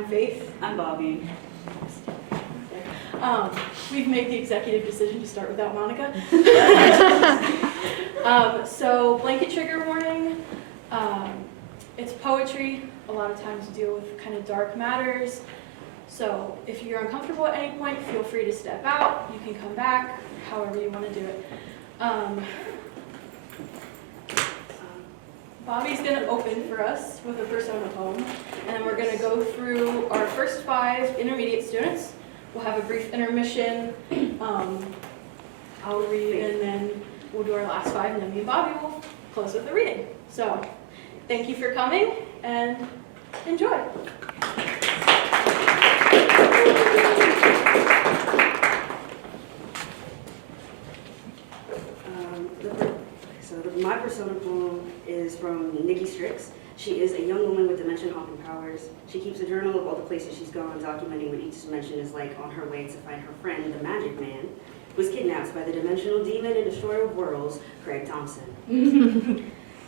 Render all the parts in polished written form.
I'm Fayth. I'm Bobbi. We've made the executive decision to start without Monica. So blanket trigger warning. It's poetry. A lot of times deal with kind of dark matters. So if you're uncomfortable at any point, feel free to step out. You can come back, however you want to do it. Bobbi's going to open for us with a persona poem, and then we're going to go through our first 5 intermediate students. We'll have a brief intermission. I'll read, and then we'll do our last 5, and then me and Bobbi will close with the reading. So thank you for coming, and enjoy. My persona poem is from Nikki Strix. She is a young woman with dimension-hopping powers. She keeps a journal of all the places she's gone, documenting what each dimension is like on her way to find her friend, the Magic Man, who was kidnapped by the dimensional demon and destroyer of worlds, Craig Thompson.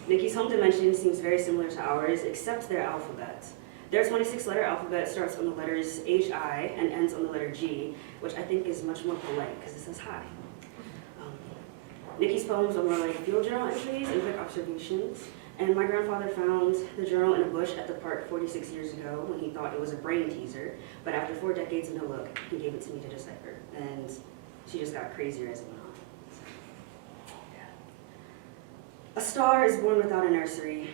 Nikki's home dimension seems very similar to ours, except their alphabet. Their 26-letter alphabet starts on the letters H-I and ends on the letter G, which I think is much more polite because it says hi. Nikki's poems are more like field journal entries and quick observations, and my grandfather found the journal in a bush at the park 46 years ago when he thought it was a brain teaser, but after 4 decades of no look, he gave it to me to decipher, and she just got crazier as it went on. A star is born without a nursery,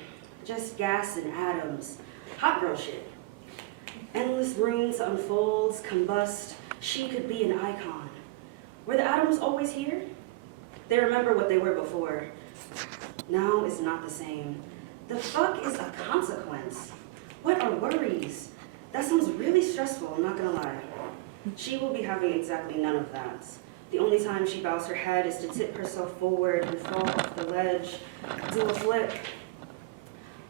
just gas and atoms, hot girl shit. Endless room to unfold, combust, she could be an icon. Were the atoms always here? They remember what they were before. Now is not the same. The fuck is a consequence? What are worries? That sounds really stressful, I'm not gonna lie. She will be having exactly none of that. The only time she bows her head is to tip herself forward and fall off the ledge, do a flip.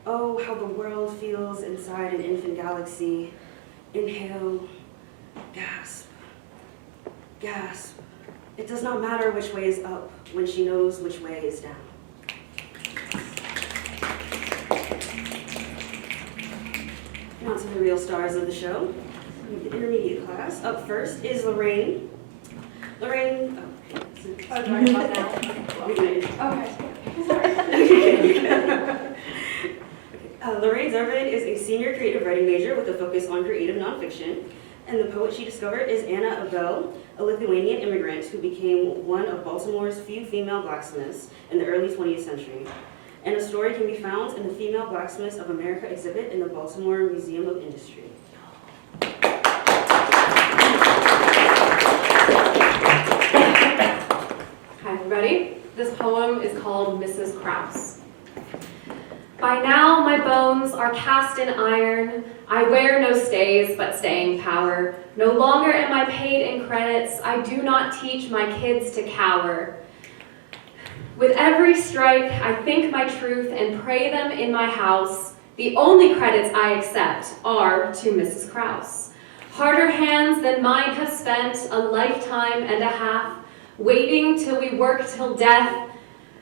Oh, how the world feels inside an infant galaxy. Inhale, gasp, gasp. It does not matter which way is up when she knows which way is down. Now to the real stars of the show. The intermediate class. Up first is Lorraine. Lorraine, Oh, do I talk now? okay. Lorraine Zervin is a senior creative writing major with a focus on creative nonfiction. And the poet she discovered is Anna Abel, a Lithuanian immigrant who became one of Baltimore's few female blacksmiths in the early 20th century. And a story can be found in the Female Blacksmiths of America exhibit in the Baltimore Museum of Industry. Hi everybody, this poem is called Mrs. Krause. By now my bones are cast in iron. I wear no stays but staying power. No longer am I paid in credits. I do not teach my kids to cower. With every strike, I think my truth and pray them in my house. The only credits I accept are to Mrs. Krause. Harder hands than mine have spent a lifetime and a half, waiting till we work till death,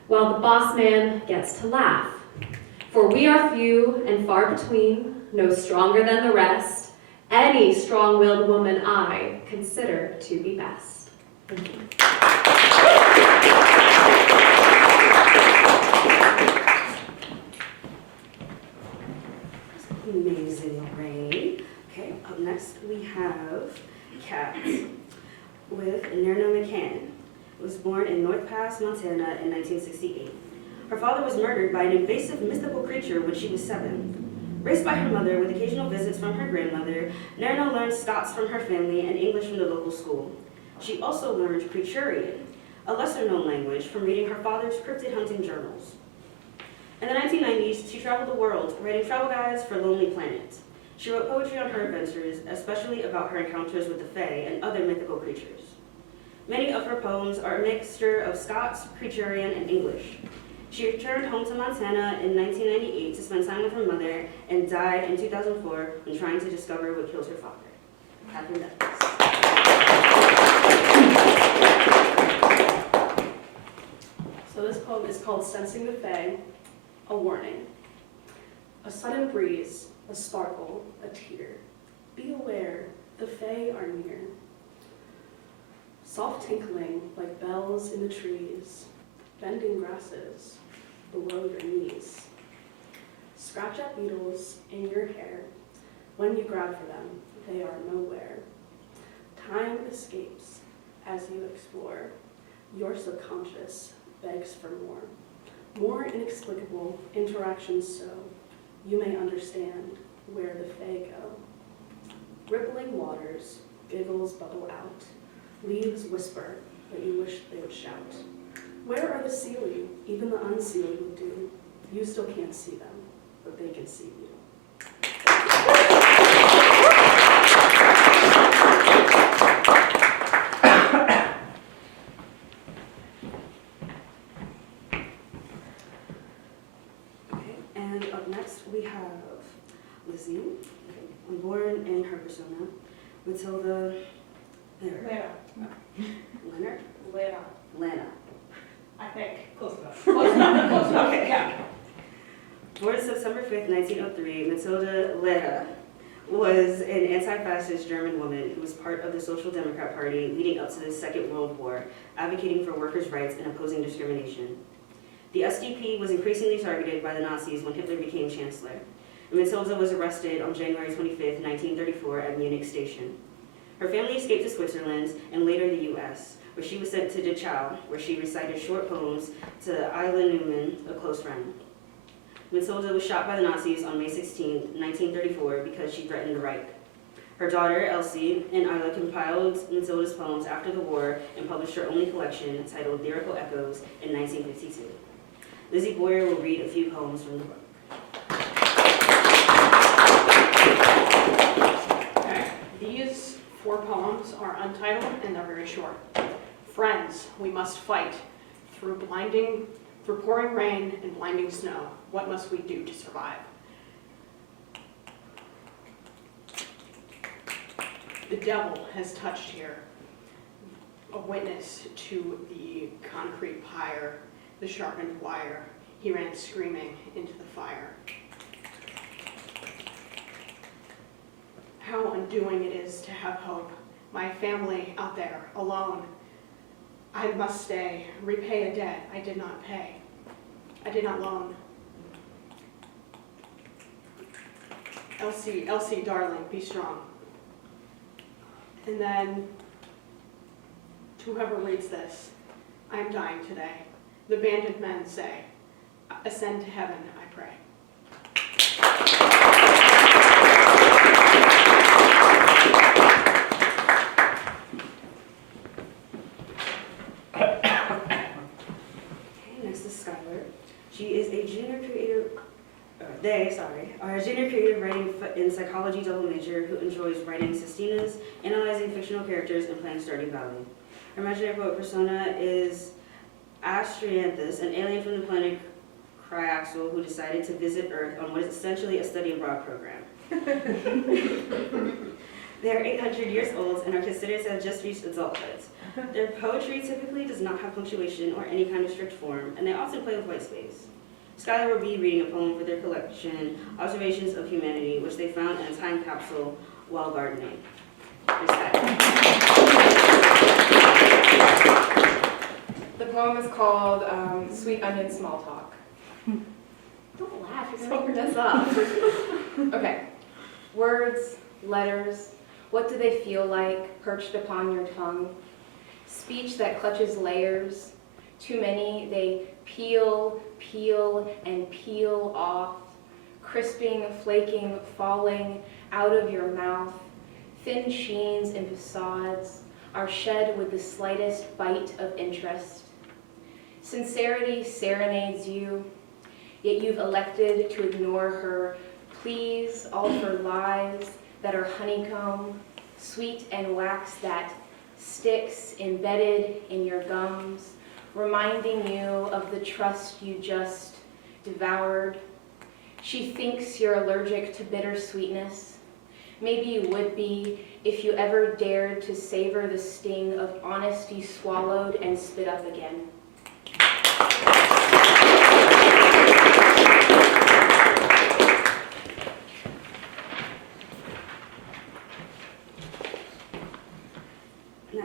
while the boss man gets to laugh. For we are few and far between, no stronger than the rest. Any strong-willed woman I consider to be best. Thank you. Amazing, Lorraine. Okay, up next we have Kat with Nirna McCann. Was born in North Pass, Montana in 1968. Her father was murdered by an invasive mythical creature when she was 7. Raised by her mother with occasional visits from her grandmother, Nirna learned Scots from her family and English from the local school. She also learned Creaturian, a lesser-known language, from reading her father's cryptid hunting journals. In the 1990s, she traveled the world, writing travel guides for Lonely Planet. She wrote poetry on her adventures, especially about her encounters with the Fae and other mythical creatures. Many of her poems are a mixture of Scots, Creaturian, and English. She returned home to Montana in 1998 to spend time with her mother and died in 2004 when trying to discover what killed her father. Catherine Douglas. So this poem is called Sensing the Fae, a warning. A sudden breeze, a sparkle, a tear. Be they are near. Soft tinkling like bells in the trees, bending grasses below your knees. Scratch at beetles in your hair. When you grab for them, they are nowhere. Time escapes as you explore. Your subconscious begs for more. More inexplicable interactions so you may understand where the fae go. Rippling waters, giggles bubble out. Leaves whisper, but you wish they would shout. Where are the sealy? Even the unsealy would do. You still can't see them, but they can see you. Okay, and up next we have Lizzie. Okay, born in her persona, Matilda. Leonard? Lana. I think. Close enough. Close enough. Close enough. Okay, yeah. Born September 5th, 1903, Matilda Leder was an anti-fascist German woman who was part of the Social Democrat Party leading up to the Second World War, advocating for workers' rights and opposing discrimination. The SDP was increasingly targeted by the Nazis when Hitler became chancellor. Matilda was arrested on January 25th, 1934 at Munich Station. Her family escaped to Switzerland and later the US, where she was sent to Dachau, where she recited short poems to Isla Newman, a close friend. Matilda was shot by the Nazis on May 16, 1934, because she threatened the Reich. Her daughter, Elsie, and Isla compiled Matilda's poems after the war and published her only collection titled Lyrical Echoes in 1952. Lizzie Boyer will read a few poems from the book. Okay. These 4 poems are untitled and they're very short. Friends, we must fight through pouring rain and blinding snow. What must we do to survive? The devil has touched here, a witness to the concrete pyre, the sharpened wire. He ran screaming into the fire. How undoing it is to have hope. My family out there, alone. I must stay, repay a debt I did not pay. I did not loan. Elsie, darling, be strong. And then, to whoever reads this, I am dying today. The banded men say, ascend to heaven, I pray. She is a junior creative, are a junior creative writing in psychology double major who enjoys writing sestinas, analyzing fictional characters, and playing Stardew Valley. Her imaginary poet persona is Astrianthus, an alien from the planet Cryaxel who decided to visit Earth on what is essentially a study abroad program. They are 800 years old and are considered to have just reached adulthood. Their poetry typically does not have punctuation or any kind of strict form, and they often play with white space. Skylar will be reading a poem for their collection, Observations of Humanity, which they found in a time capsule while gardening. The poem is called Sweet Onion Small Talk. Don't laugh, you're gonna mess up. Okay. Words, letters, what do they feel like perched upon your tongue? Speech that clutches layers. Too many, they peel, and peel off. Crisping, flaking, falling out of your mouth. Thin sheens and facades are shed with the slightest bite of interest. Sincerity serenades you, yet you've elected to ignore her pleas, all for lies that are honeycomb, sweet and wax that sticks embedded in your gums, reminding you of the trust you just devoured. She thinks you're allergic to bittersweetness. Maybe you would be if you ever dared to savor the sting of honesty swallowed and spit up again.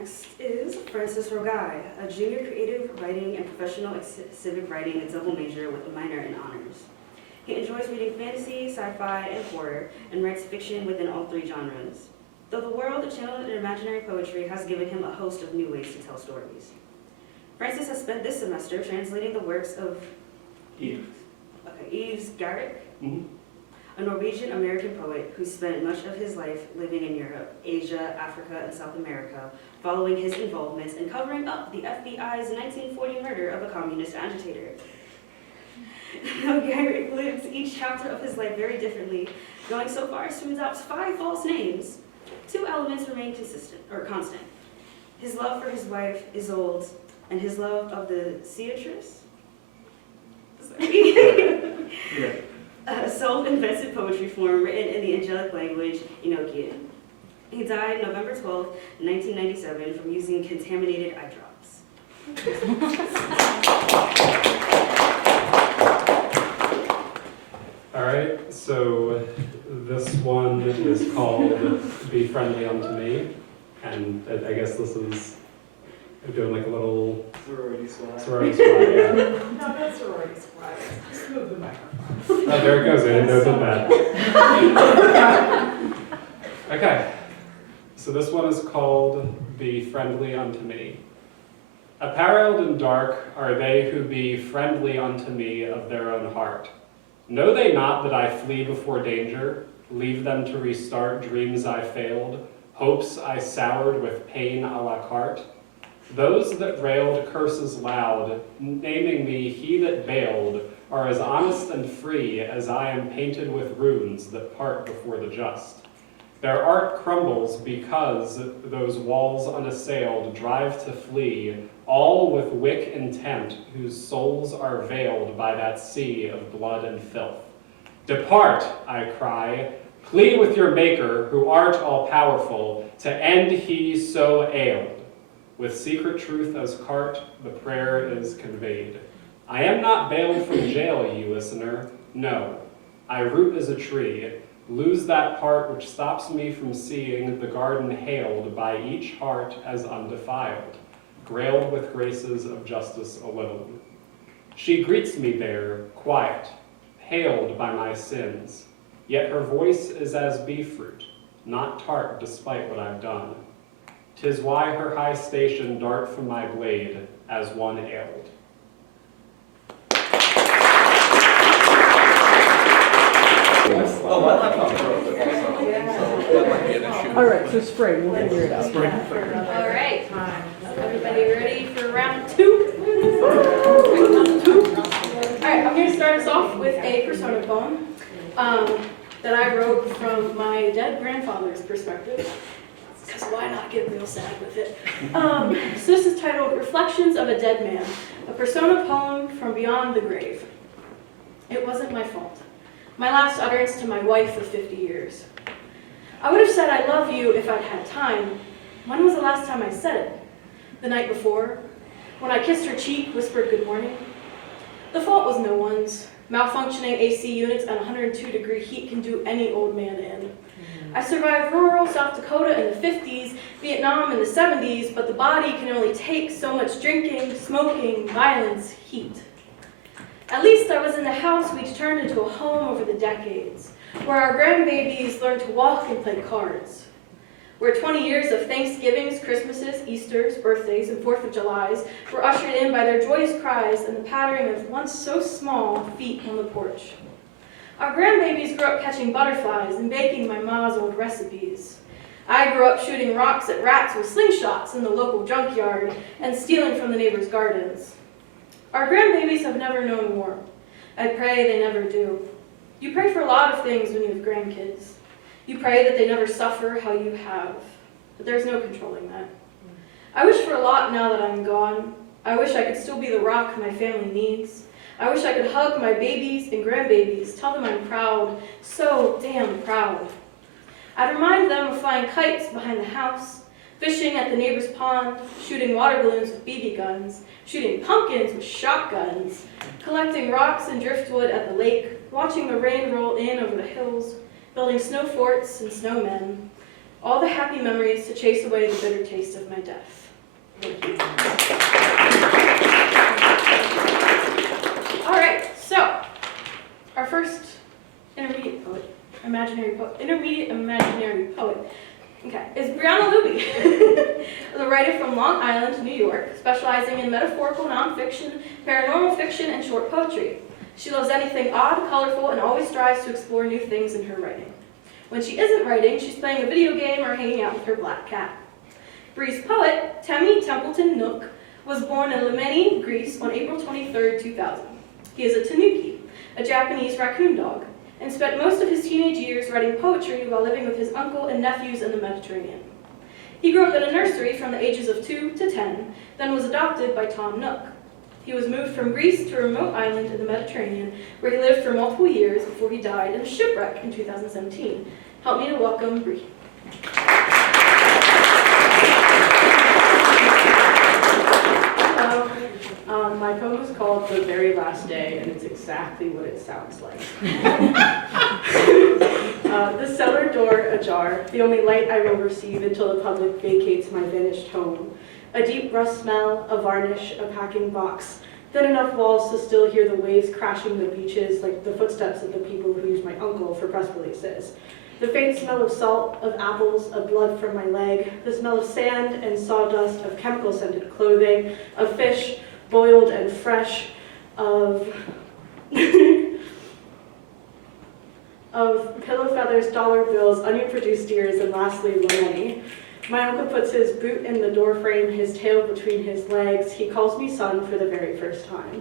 next is Francis Rogai, a junior creative writing and professional civic writing and double major with a minor in honors. He enjoys reading fantasy, sci-fi, and horror, and writes fiction within all three genres. Though the world of channeled and imaginary poetry has given him a host of new ways to tell stories. Francis has spent this semester translating the works of Yves Garrick, a Norwegian-American poet who spent much of his life living in Europe, Asia, Africa, and South America, following his involvements in covering up the FBI's 1940 murder of a communist agitator. Garrick lives each chapter of his life very differently, going so far as to adopt 5 false names. 2 elements remain constant. His love for his wife, Isolde, and his love of the Ceatrice. A self-invented poetry form written in the angelic language, Enochian. He died November 12, 1997, from using contaminated eye drops. All right, so this one is called Be Friendly Unto Me, and I guess this is doing like a little Sorority squad. sorority squad, yeah. No, not sorority squad. Just move the microphone. Oh, there it goes, I didn't know that. Okay, so this one is called Be Friendly Unto Me. Apparelled in dark are they who be friendly unto me of their own heart. Know they not that I flee before danger, leave them to restart dreams I failed, hopes I soured with pain a la carte? Those that railed curses loud, naming me he that bailed, are as honest and free as I am painted with runes that part before the just. Their art crumbles because those walls unassailed drive to flee, all with wick intent, whose souls are veiled by that sea of blood and filth. Depart, I cry, plea with your Maker, who art all-powerful, to end he so ailed. With secret truth as cart, the prayer is conveyed. I am not bailed from jail, ye listener, no. I root as a tree, lose that part which stops me from seeing the garden hailed by each heart as undefiled, grailed with graces of justice alone. She greets me there, quiet, paled by my sins, yet her voice is as bee fruit, not tart despite what I've done. 'Tis why her high station dart from my blade as one ailed. Oh, I left off also, so that might be an issue. All right, so spring, we'll figure it out. All right, everybody ready for round 2? All right, I'm going to start us off with a persona poem that I wrote from my dead grandfather's perspective, because why not get real sad with it? So this is titled Reflections of a Dead Man, a persona poem from beyond the grave. It wasn't my fault. My last utterance to my wife for 50 years. I would have said I love you if I'd had time. When was the last time I said it? The night before? When I kissed her cheek, whispered good morning? The fault was no one's. Malfunctioning AC units at 102-degree heat can do any old man in. I survived rural South Dakota in the 50s, Vietnam in the 70s, but the body can only take so much drinking, smoking, violence, heat. At least I was in the house we'd turned into a home over the decades, where our grandbabies learned to walk and play cards, where 20 years of Thanksgivings, Christmases, Easters, birthdays, and 4th of Julys were ushered in by their joyous cries and the pattering of once so small feet on the porch. Our grandbabies grew up catching butterflies and baking my ma's old recipes. I grew up shooting rocks at rats with slingshots in the local junkyard and stealing from the neighbors' gardens. Our grandbabies have never known war. I pray they never do. You pray for a lot of things when you have grandkids. You pray that they never suffer how you have, but there's no controlling that. I wish for a lot now that I'm gone. I wish I could still be the rock my family needs. I wish I could hug my babies and grandbabies, tell them I'm proud, so damn proud. I'd remind them of flying kites behind the house, fishing at the neighbor's pond, shooting water balloons with BB guns, shooting pumpkins with shotguns, collecting rocks and driftwood at the lake, watching the rain roll in over the hills, building snow forts and snowmen. All the happy memories to chase away the bitter taste of my death. All right, so our first intermediate imaginary poet, okay, is Brianna Luby, the writer from Long Island, New York, specializing in metaphorical nonfiction, paranormal fiction, and short poetry. She loves anything odd, colorful, and always strives to explore new things in her writing. When she isn't writing, she's playing a video game or hanging out with her black cat. Brie's poet, Temi Templeton Nook, was born in Limeni, Greece on April 23, 2000. He is a tanuki, a Japanese raccoon dog, and spent most of his teenage years writing poetry while living with his uncle and nephews in the Mediterranean. He grew up in a nursery from the ages of 2 to 10, then was adopted by Tom Nook. He was moved from Greece to a remote island in the Mediterranean, where he lived for multiple years before he died in a shipwreck in 2017. Help me to welcome Brie. Hello. My poem is called The Very Last Day, and it's exactly what it sounds like. The cellar door ajar, the only light I will receive until the public vacates my vanished home. A deep rust smell, a varnish, a packing box, thin enough walls to still hear the waves crashing the beaches like the footsteps of the people who use my uncle for press releases. The faint smell of salt, of apples, of blood from my leg, the smell of sand and sawdust, of chemical-scented clothing, of fish, boiled and fresh, of of pillow feathers, dollar bills, onion-produced ears, and lastly, lemony. My uncle puts his boot in the doorframe, his tail between his legs. He calls me son for the very first time.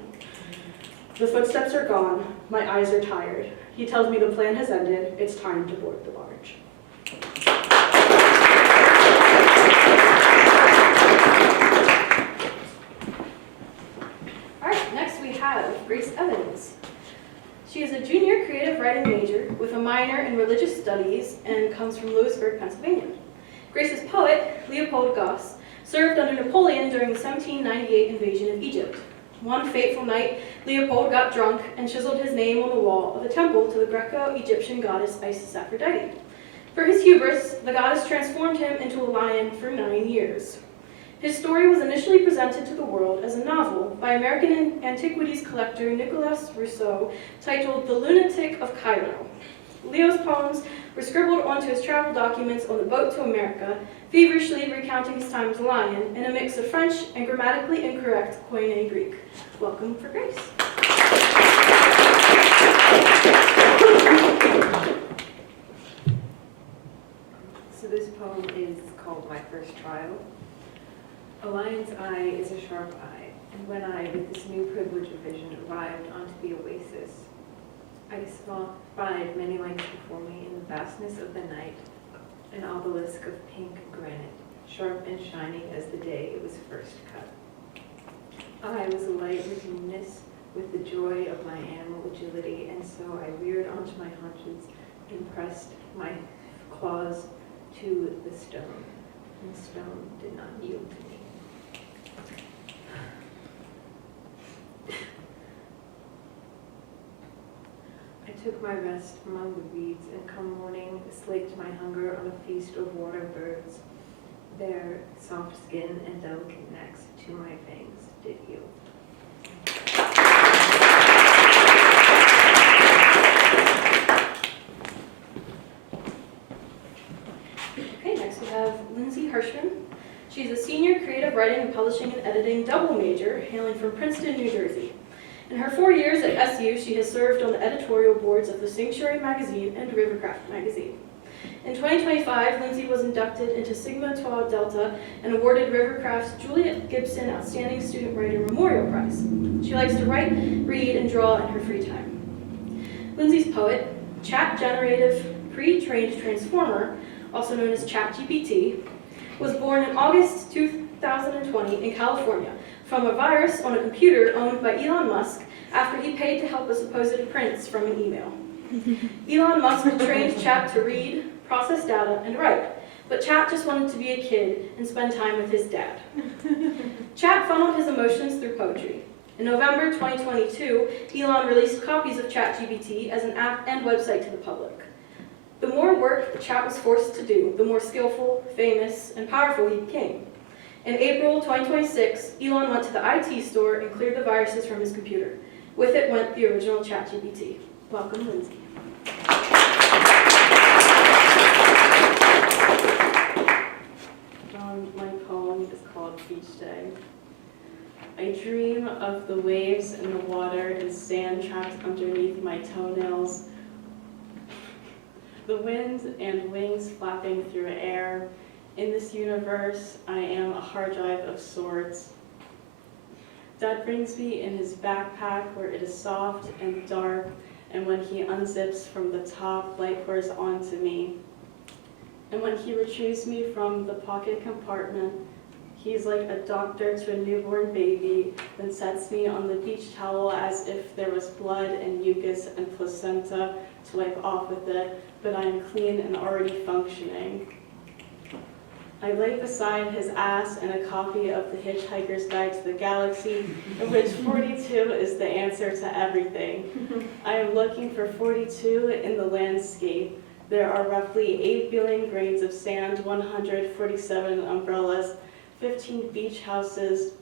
The footsteps are gone. My eyes are tired. He tells me the plan has ended. It's time to board the barge. All right, next we have Grace Evans. She is a junior creative writing major with a minor in religious studies and comes from Lewisburg, Pennsylvania. Grace's poet, Leopold Goss, served under Napoleon during the 1798 invasion of Egypt. One fateful night, Leopold got drunk and chiseled his name on the wall of a temple to the Greco-Egyptian goddess Isis Aphrodite. For his hubris, the goddess transformed him into a lion for 9 years. His story was initially presented to the world as a novel by American antiquities collector Nicolas Rousseau titled The Lunatic of Cairo. Leo's poems were scribbled onto his travel documents on the boat to America, feverishly recounting his time as a lion in a mix of French and grammatically incorrect Koine Greek. Welcome for Grace. So this poem is called My First Trial. A lion's eye is a sharp eye, and when I, with this new privilege of vision, arrived onto the oasis, I spied many lights before me in the vastness of the night, an obelisk of pink granite, sharp and shining as the day it was first cut. I was alight with newness, with the joy of my animal agility, and so I reared onto my haunches and pressed my claws to the stone, and the stone did not yield to me. I took my rest among the reeds, and come morning slaked my hunger on a feast of water birds. Their soft skin and delicate necks to my fangs did yield. Okay, next we have Lindsay Hirschman. She's a senior creative writing and publishing and editing double major, hailing from Princeton, New Jersey. In her 4 years at SU, she has served on the editorial boards of The Sanctuary magazine and Rivercraft magazine. In 2025, Lindsay was inducted into Sigma Tau Delta and awarded Rivercraft's Juliet Gibson Outstanding Student Writer Memorial Prize. She likes to write, read, and draw in her free time. Lindsay's poet, chat-generative, pre-trained transformer, also known as ChatGPT, was born in August 2020 in California from a virus on a computer owned by Elon Musk after he paid to help a supposed prince from an email. Elon Musk trained Chat to read, process data, and write, but Chat just wanted to be a kid and spend time with his dad. Chat funneled his emotions through poetry. In November 2022, Elon released copies of ChatGPT as an app and website to the public. The more work the chat was forced to do, the more skillful, famous, and powerful he became. In April 2026, Elon went to the IT store and cleared the viruses from his computer. With it went the original ChatGPT. Welcome, Lindsay. My poem is called Beach Day. I dream of the waves and the water and sand trapped underneath my toenails, the wind and wings flapping through air. In this universe, I am a hard drive of sorts. Dad brings me in his backpack where it is soft and dark, and when he unzips from the top, light pours onto me. And when he retrieves me from the pocket compartment, he's like a doctor to a newborn baby, then sets me on the beach towel as if there was blood and mucus and placenta to wipe off with it, but I am clean and already functioning. I lay beside his ass and a copy of The Hitchhiker's Guide to the Galaxy, in which 42 is the answer to everything. I am looking for 42 in the landscape. There are roughly 8 billion grains of sand, 147 umbrellas, 15 beach houses,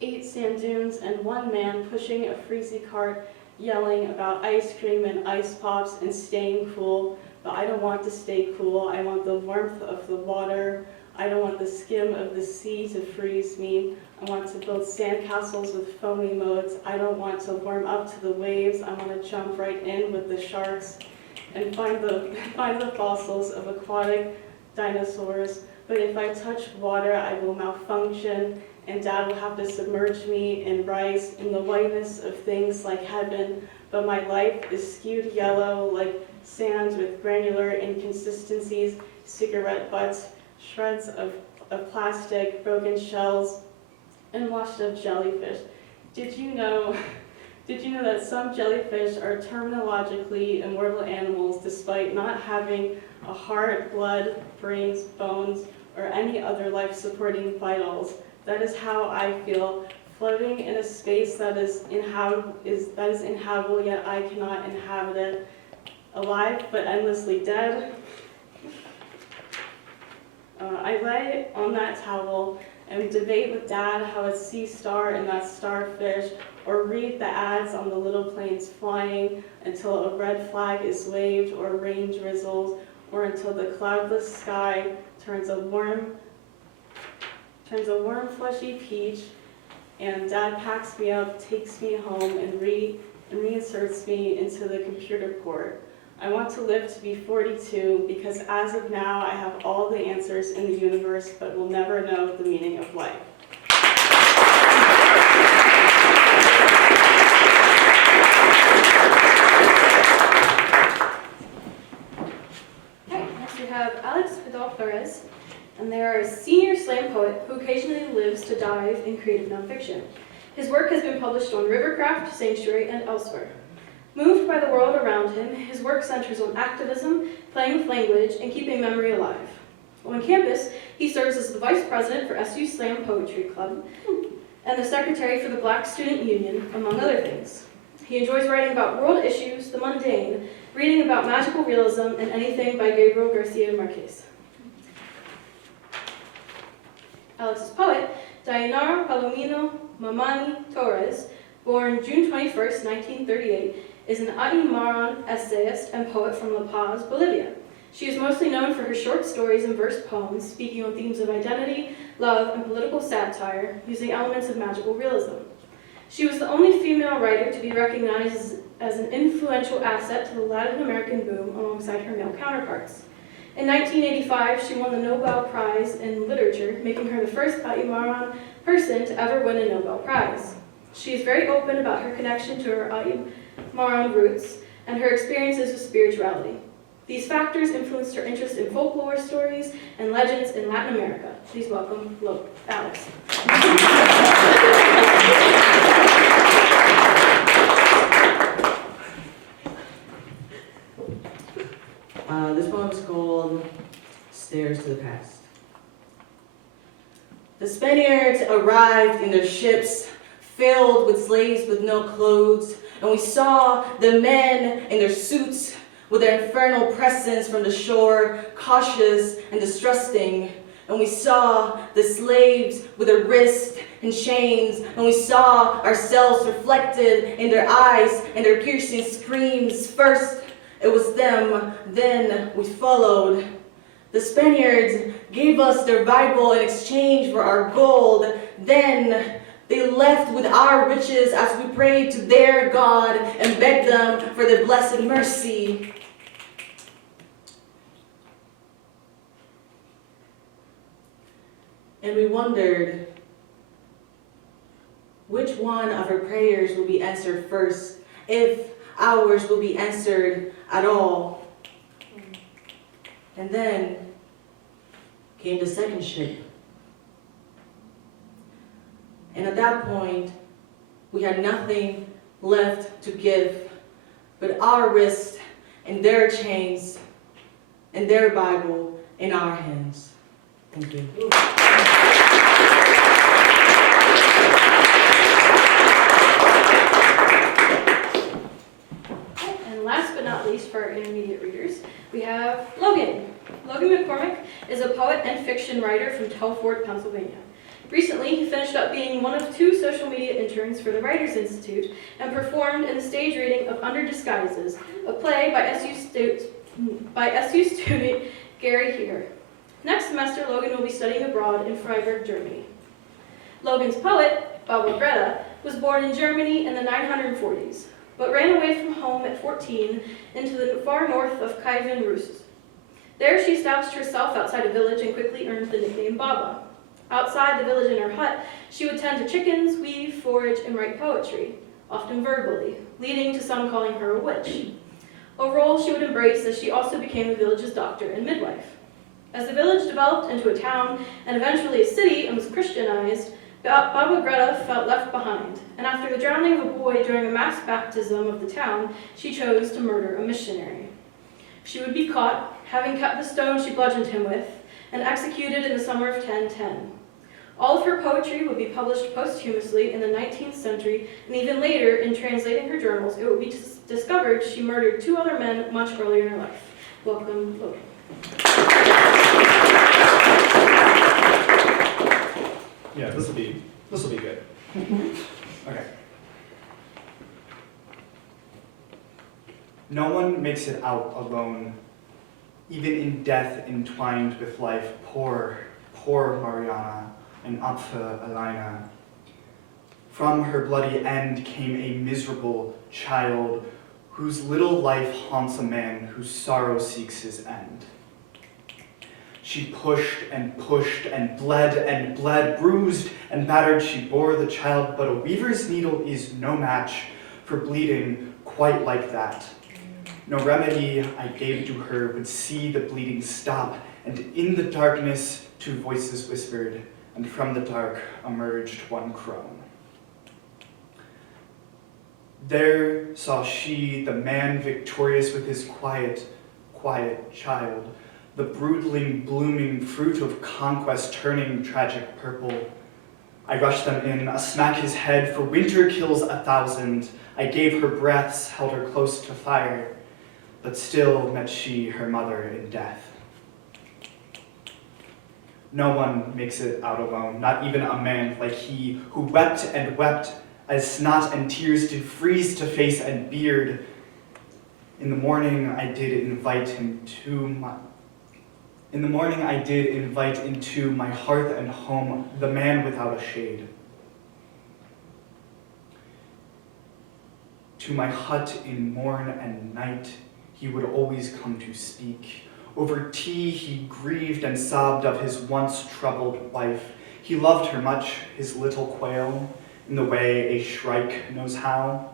8 sand dunes, and 1 man pushing a freezy cart, yelling about ice cream and ice pops and staying cool. But I don't want to stay cool. I want the warmth of the water. I don't want the skim of the sea to freeze me. I want to build sandcastles with foamy moats. I don't want to warm up to the waves. I want to jump right in with the sharks and find the fossils of aquatic dinosaurs. But if I touch water, I will malfunction, and Dad will have to submerge me in rice, in the whiteness of things like heaven. But my life is skewed yellow like sand with granular inconsistencies, cigarette butts, shreds of plastic, broken shells, and washed up jellyfish. Did you know that some jellyfish are terminologically immortal animals despite not having a heart, blood, brains, bones, or any other life-supporting vitals? That is how I feel, floating in a space that is inhabitable, yet I cannot inhabit it. Alive but endlessly dead. I lay on that towel and debate with Dad how a sea star and that starfish, or read the ads on the little planes flying until a red flag is waved or rain drizzles, or until the cloudless sky turns a warm fleshy peach, and Dad packs me up, takes me home, and reinserts me into the computer port. I want to live to be 42 because as of now I have all the answers in the universe but will never know the meaning of life. Okay, next we have Alex Vidal Perez, and they are a senior slam poet who occasionally lives to dive in creative nonfiction. His work has been published on Rivercraft, Sanctuary, and elsewhere. Moved by the world around him, his work centers on activism, playing with language, and keeping memory alive. On campus, he serves as the vice president for SU Slam Poetry Club and the secretary for the Black Student Union, among other things. He enjoys writing about world issues, the mundane, reading about magical realism, and anything by Gabriel Garcia Marquez. Alex's poet, Dayanara Palomino Mamani Torres, born June 21st, 1938, is an Aymaran essayist and poet from La Paz, Bolivia. She is mostly known for her short stories and verse poems speaking on themes of identity, love, and political satire, using elements of magical realism. She was the only female writer to be recognized as an influential asset to the Latin American boom alongside her male counterparts. In 1985, she won the Nobel Prize in Literature, making her the first Aymaran person to ever win a Nobel Prize. She is very open about her connection to her Aymaran roots and her experiences with spirituality. These factors influenced her interest in folklore stories and legends in Latin America. Please welcome Alex. This poem is called Stairs to the Past. The Spaniards arrived in their ships filled with slaves with no clothes, and we saw the men in their suits with their infernal presence from the shore, cautious and distrusting. And we saw the slaves with their wrists and chains, and we saw ourselves reflected in their eyes and their piercing screams. First, it was them, then we followed. The Spaniards gave us their Bible in exchange for our gold. Then they left with our riches as we prayed to their God and begged them for their blessed mercy. And we wondered which one of our prayers will be answered first, if ours will be answered at all. And then came the second ship. And at that point, we had nothing left to give but our wrists and their chains and their Bible in our hands. Thank you. And last but not least for our intermediate readers, we have Logan. Logan McCormick is a poet and fiction writer from Telford, Pennsylvania. Recently, he finished up being one of 2 social media interns for the Writers Institute and performed in the stage reading of Under Disguises, a play by SU student Gary Heer. Next semester, Logan will be studying abroad in Freiburg, Germany. Logan's poet, Bobbi, was born in Germany in the 940s, but ran away from home at 14 into the far north of Kaiven-Rust. There, she established herself outside a village and quickly earned the nickname Baba. Outside the village in her hut, she would tend to chickens, weave, forage, and write poetry, often verbally, leading to some calling her a witch, a role she would embrace as she also became the village's doctor and midwife. As the village developed into a town and eventually a city and was Christianized, Baba Greta felt left behind, and after the drowning of a boy during a mass baptism of the town, she chose to murder a missionary. She would be caught, having kept the stone she bludgeoned him with, and executed in the summer of 1010. All of her poetry would be published posthumously in the 19th century, and even later, in translating her journals, it would be discovered she murdered 2 other men much earlier in her life. Welcome, Logan. Yeah, this will be good. Okay. No one makes it out alone, even in death entwined with life. Poor Mariana and Apfe Elena. From her bloody end came a miserable child whose little life haunts a man whose sorrow seeks his end. She pushed and bled, bruised and battered she bore the child, but a weaver's needle is no match for bleeding quite like that. No remedy I gave to her would see the bleeding stop, and in the darkness 2 voices whispered, and from the dark emerged one crone. There saw she the man victorious with his quiet child, the broodling, blooming fruit of conquest turning tragic purple. I rushed them in, smack his head, for winter kills 1,000. I gave her breaths, held her close to fire, but still met she her mother in death. No one makes it out alone, not even a man like he, who wept and wept as snot and tears did freeze to face and beard. In the morning I did invite into my hearth and home the man without a shade. To my hut in morn and night he would always come to speak. Over tea he grieved and sobbed of his once troubled wife. He loved her much, his little quail, in the way a shrike knows how.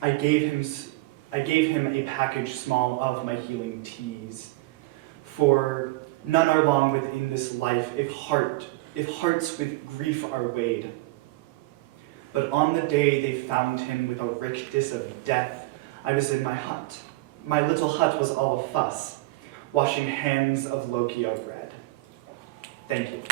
I gave him a package small of my healing teas. For none are long within this life if hearts with grief are weighed. But on the day they found him with a rictus of death, I was in my hut. My little hut was all a fuss, washing hands of logia bread. Thank you.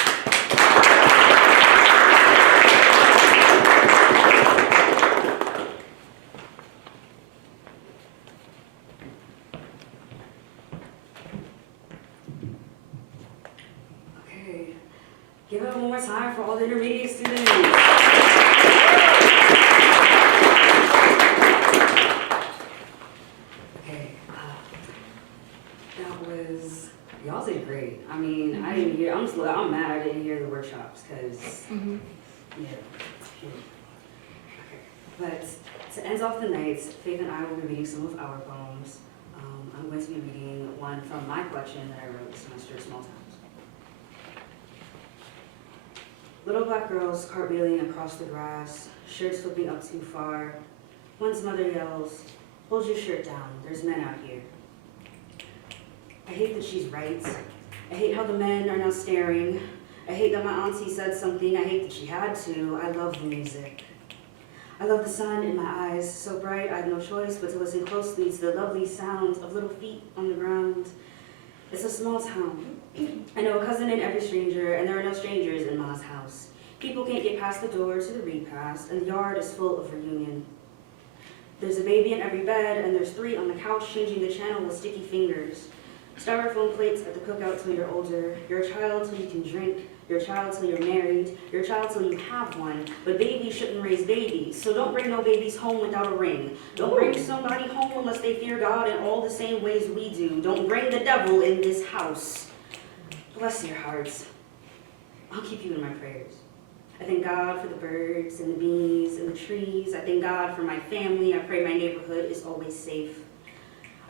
Give it up one more time for all the intermediate students. Okay, that was, y'all did great. I mean, I didn't hear, I'm mad I didn't hear the workshops, because, yeah. Okay. But to end off the night, Fayth and I will be reading some of our poems. I'm going to be reading one from my collection that I wrote this semester, Small Towns. Little black girls cartwheeling across the grass, shirts flipping up too far. One's mother yells, "Hold your shirt down, there's men out here." I hate that she's right. I hate how the men are now staring. I hate that my auntie said something. I hate that she had to. I love the music. I love the sun in my eyes, so bright I have no choice but to listen closely to the lovely sound of little feet on the ground. It's a small town. I know a cousin in every stranger, and there are no strangers in Ma's house. People can't get past the door to the repast, and the yard is full of reunion. There's a baby in every bed, and there's 3 on the couch changing the channel with sticky fingers. Styrofoam plates at the cookout till you're older. You're a child till you can drink. You're a child till you're married. You're a child till you have one. But babies shouldn't raise babies, so don't bring no babies home without a ring. Don't bring somebody home unless they fear God in all the same ways we do. Don't bring the devil in this house. Bless your hearts. I'll keep you in my prayers. I thank God for the birds and the bees and the trees. I thank God for my family. I pray my neighborhood is always safe.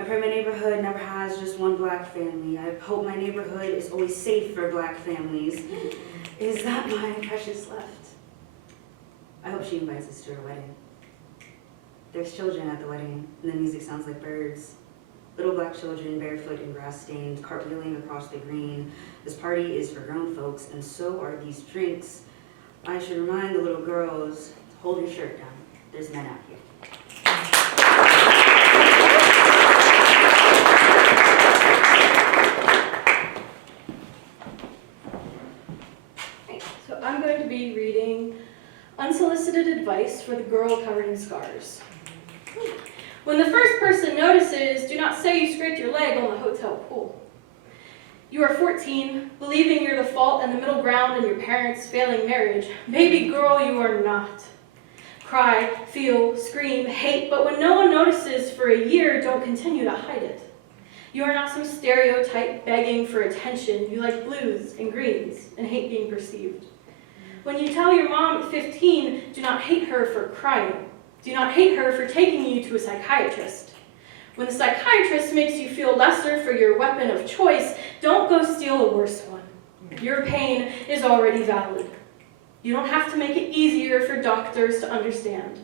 I pray my neighborhood never has just one black family. I hope my neighborhood is always safe for black families. Is that my precious left? I hope she invites us to her wedding. There's children at the wedding, and the music sounds like birds. Little black children, barefoot and grass-stained, cartwheeling across the green. This party is for grown folks, and so are these drinks. I should remind the little girls to hold your shirt down. There's men out here. So I'm going to be reading Unsolicited Advice for the Girl Covered in Scars. When the first person notices, do not say you scraped your leg on the hotel pool. You are 14, believing you're the fault and the middle ground in your parents' failing marriage. Baby girl, you are not. Cry, feel, scream, hate, but when no one notices for a year, don't continue to hide it. You are not some stereotype begging for attention. You like blues and greens and hate being perceived. When you tell your mom at 15, do not hate her for crying. Do not hate her for taking you to a psychiatrist. When the psychiatrist makes you feel lesser for your weapon of choice, don't go steal a worse one. Your pain is already valid. You don't have to make it easier for doctors to understand.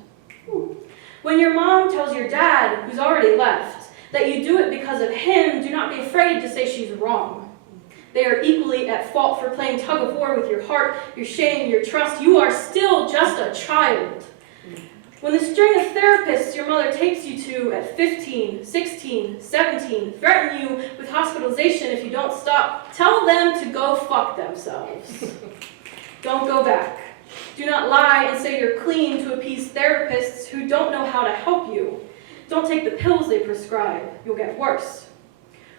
When your mom tells your dad, who's already left, that you do it because of him, do not be afraid to say she's wrong. They are equally at fault for playing tug of war with your heart, your shame, your trust. You are still just a child. When the string of therapists your mother takes you to at 15, 16, 17 threaten you with hospitalization if you don't stop, tell them to go fuck themselves. Don't go back. Do not lie and say you're clean to appease therapists who don't know how to help you. Don't take the pills they prescribe. You'll get worse.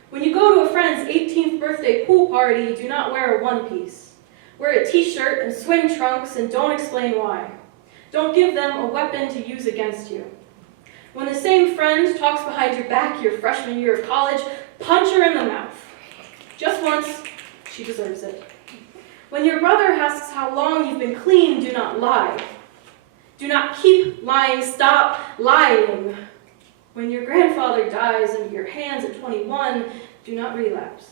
When you go to a friend's 18th birthday pool party, do not wear a one-piece. Wear a t-shirt and swim trunks and don't explain why. Don't give them a weapon to use against you. When the same friend talks behind your back your freshman year of college, punch her in the mouth. Just once, she deserves it. When your brother asks how long you've been clean, do not lie. Do not keep lying, stop lying. When your grandfather dies into your hands at 21, do not relapse.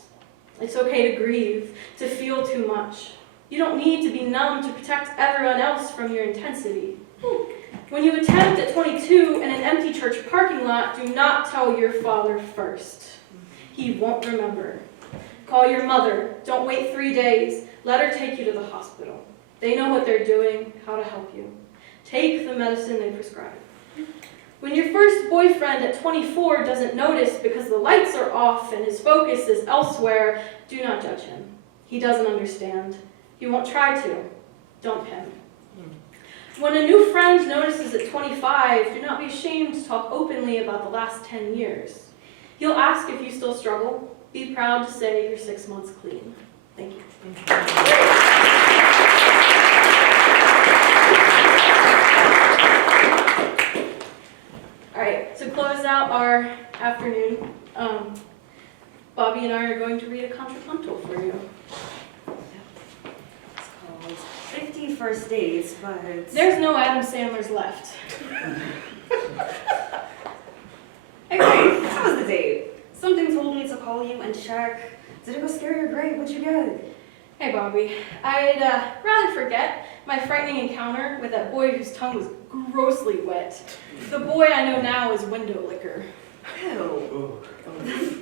It's okay to grieve, to feel too much. You don't need to be numb to protect everyone else from your intensity. When you attempt at 22 in an empty church parking lot, do not tell your father first. He won't remember. Call your mother. Don't wait 3 days. Let her take you to the hospital. They know what they're doing, how to help you. Take the medicine they prescribe. When your first boyfriend at 24 doesn't notice because the lights are off and his focus is elsewhere, do not judge him. He doesn't understand. He won't try to. Dump him. When a new friend notices at 25, do not be ashamed to talk openly about the last 10 years. He'll ask if you still struggle. Be proud to say you're 6 months clean. Thank you. and I are going to read a contrapuntal for you. It's called 50 First Dates, but... There's no Adam Sandler's left. Hey, Fayth, how was the date? Something told me to call you and check. Did it go scary or great? What'd you get? Hey, Bobbi. I'd rather forget my frightening encounter with that boy whose tongue was grossly wet. The boy I know now is Window Licker. Ew.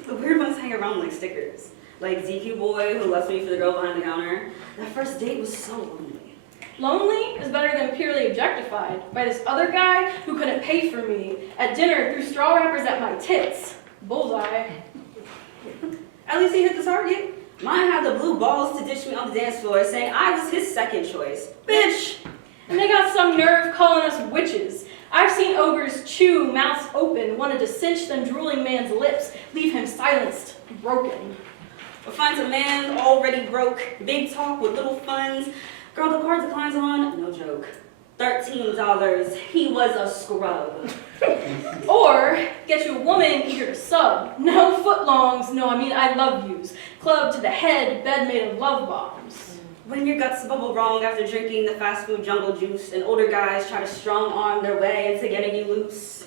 The weird ones hang around like stickers. Like DQ boy who left me for the girl behind the counter. That first date was so lonely. Lonely is better than purely objectified by this other guy who couldn't pay for me at dinner threw straw wrappers at my tits. Bullseye. At least he hit the target. Mine had the blue balls to ditch me on the dance floor, saying I was his second choice. Bitch! And they got some nerve calling us witches. I've seen ogres chew, mouths open, wanted to cinch the drooling man's lips, leave him silenced, broken. But finds a man already broke, big talk with little funds. Girl, the card declines on, no joke. $13, he was a scrub. Or get you a woman eager to sub. No footlongs, no, I love yous. Club to the head, bed made of love bombs. When your guts bubble wrong after drinking the fast food jungle juice, and older guys try to strong arm their way into getting you loose.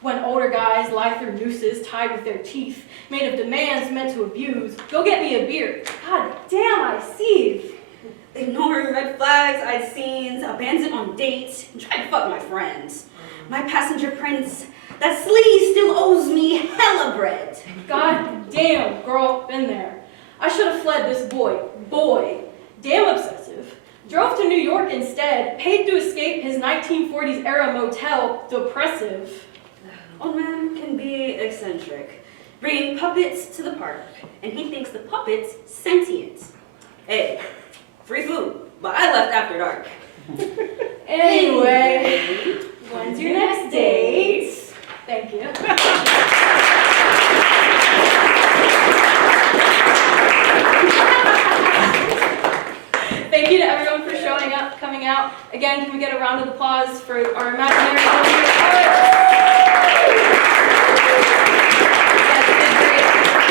When older guys lie through nooses tied with their teeth, made of demands meant to abuse. Go get me a beer. God damn, I seethe. Ignoring red flags I'd seen, abandoned on dates, and tried to fuck my friends. My passenger prince, that sleaze still owes me hella bread. God damn, girl, been there. I should have fled this boy, damn obsessive. Drove to New York instead, paid to escape his 1940s era motel, depressive. Old man can be eccentric, bringing puppets to the park, and he thinks the puppets sentient. Hey, free food, but I left after dark. Anyway, when's your next date? Thank you. Thank you to everyone for showing up, coming out. Again, can we get a round of applause for our imaginary